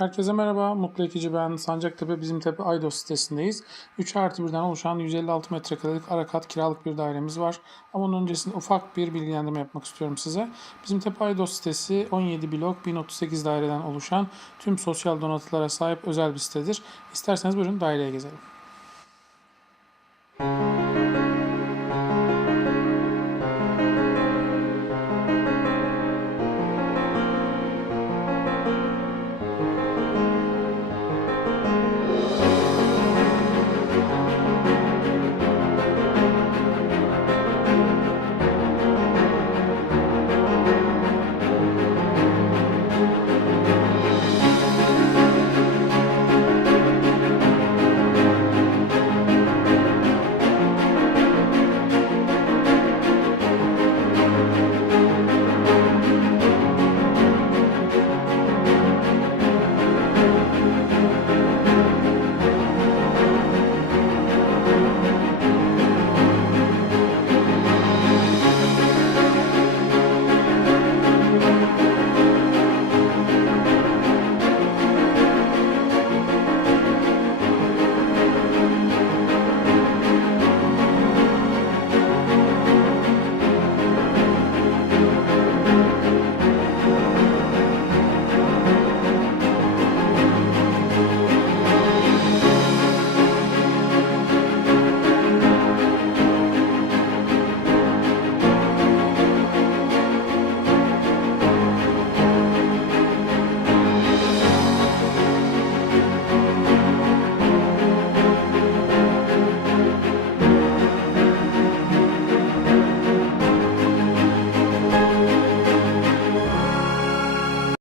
Herkese merhaba, Mutlu Ekici ben. Sancaktepe Bizim Tepe Aydos sitesindeyiz. 3 artı birden oluşan 156 metrekarelik arakat kiralık bir dairemiz var. Ama onun öncesinde ufak bir bilgilendirme yapmak istiyorum size. Bizim Tepe Aydos sitesi 17 blok 1038 daireden oluşan tüm sosyal donatılara sahip özel bir sitedir. İsterseniz buyurun daireye gezelim.